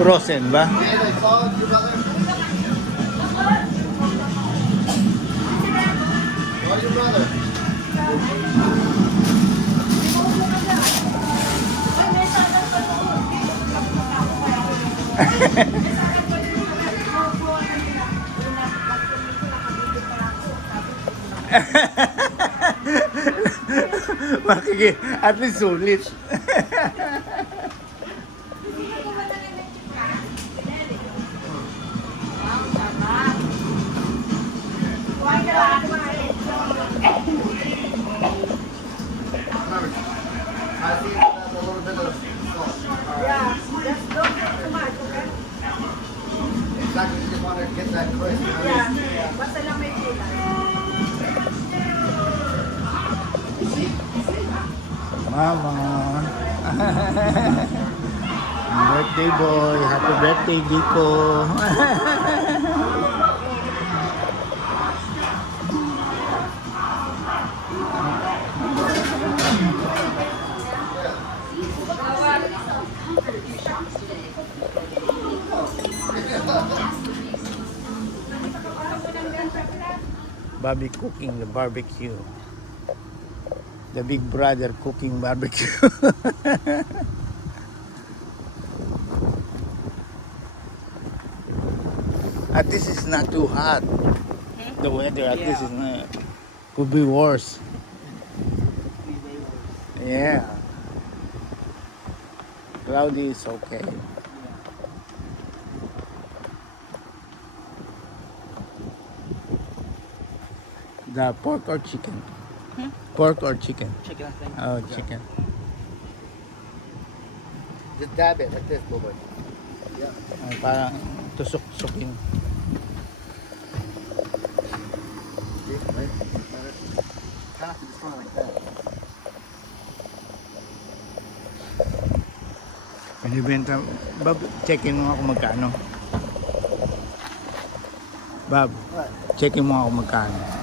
Frozen ba? At least sulit. Yeah, just don't get too much, okay? Exactly, you just want to get that crisp. Yeah, basta lang may kulay. Mama. Birthday boy. Happy birthday, Biko. Bobby cooking the barbecue. The big brother cooking barbecue. At least it's not too hot. The weather at least is not. Could be worse. Yeah. Cloudy is okay. The pork or chicken? Pork or chicken? Chicken, I think. Oh, chicken. Just dab it like this, boy. Parang tusok-tusokin. See, right? Half of the front like that. Binibenta. Bob, checkin mo ako magkano. Bob, checkin mo ako magkano.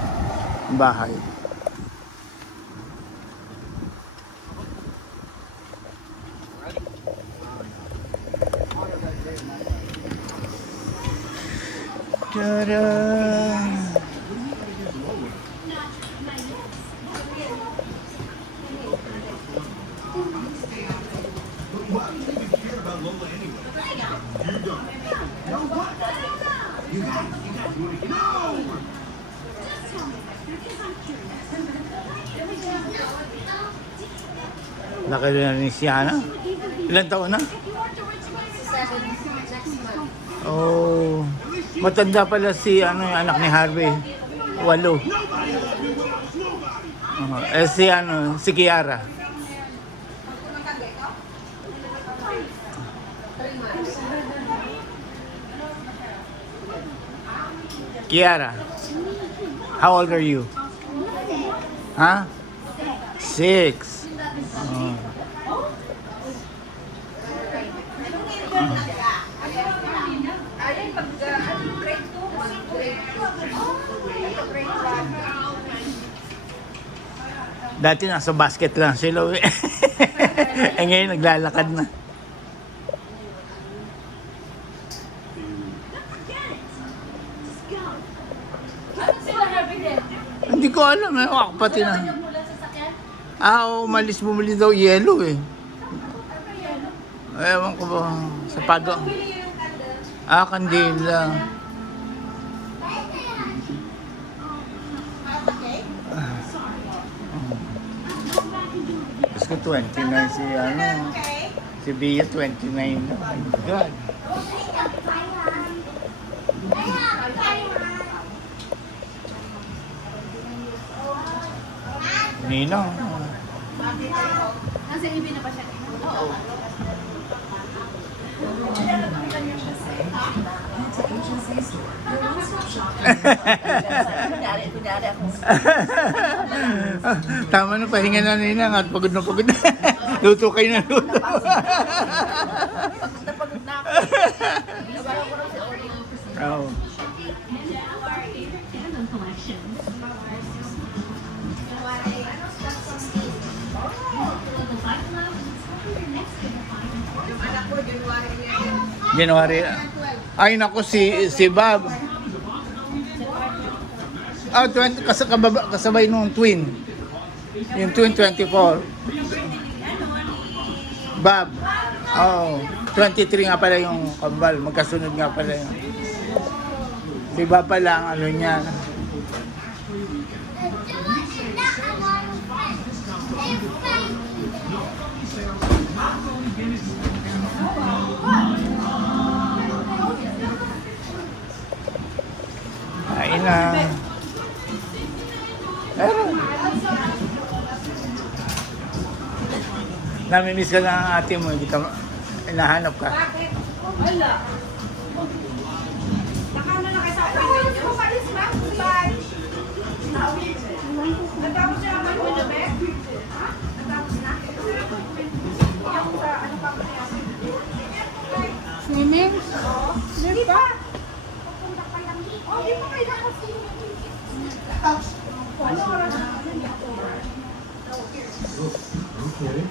Bahay. Ta-da! Laki na ni Siana. Ilan taon na? Oh, matanda pala si yung anak ni Harvey. 8. Si Kiara. Kiara, how old are you? Huh? 6. Oh. Dati nasa basket lang sila. Ngayon naglalakad na. Hindi ko alam ako pati na. Umalis bumili daw yellow eh. Ewan ko ba sa pago. Kandila. Gusto ko 29 si Bia 29 na. Oh my God. Ninong. Nasa ibi na ba siya? Oo. Tama na, pahinga na Ninang at pagod na pagod na. Luto kayo na luto. Napagod na ako. Nabara ko rin si Orly. Oh. Yung anak ko, January niya. January. Ay, naku, si Bob. Ah, 20, kasabay nung twin. Yung twin, 24. Bob. Oh, 23 nga pala yung kambal. Magkasunod nga pala yun. Si Bob pala ang ano niya. Ay na. Pero, namimiss ka na ang ate mo, hindi ka hinahanap ka. Bakit? Wala. Nakano na kayo sa appointment niyo? Umalis na. Bye. Natapos niya naman mo na, Bek? Ha? Natapos na? Yung sa ano pa ko niya? Swimming? Di ba? Oh, di ba kayo nakaswimming? Ano oras na? Okay.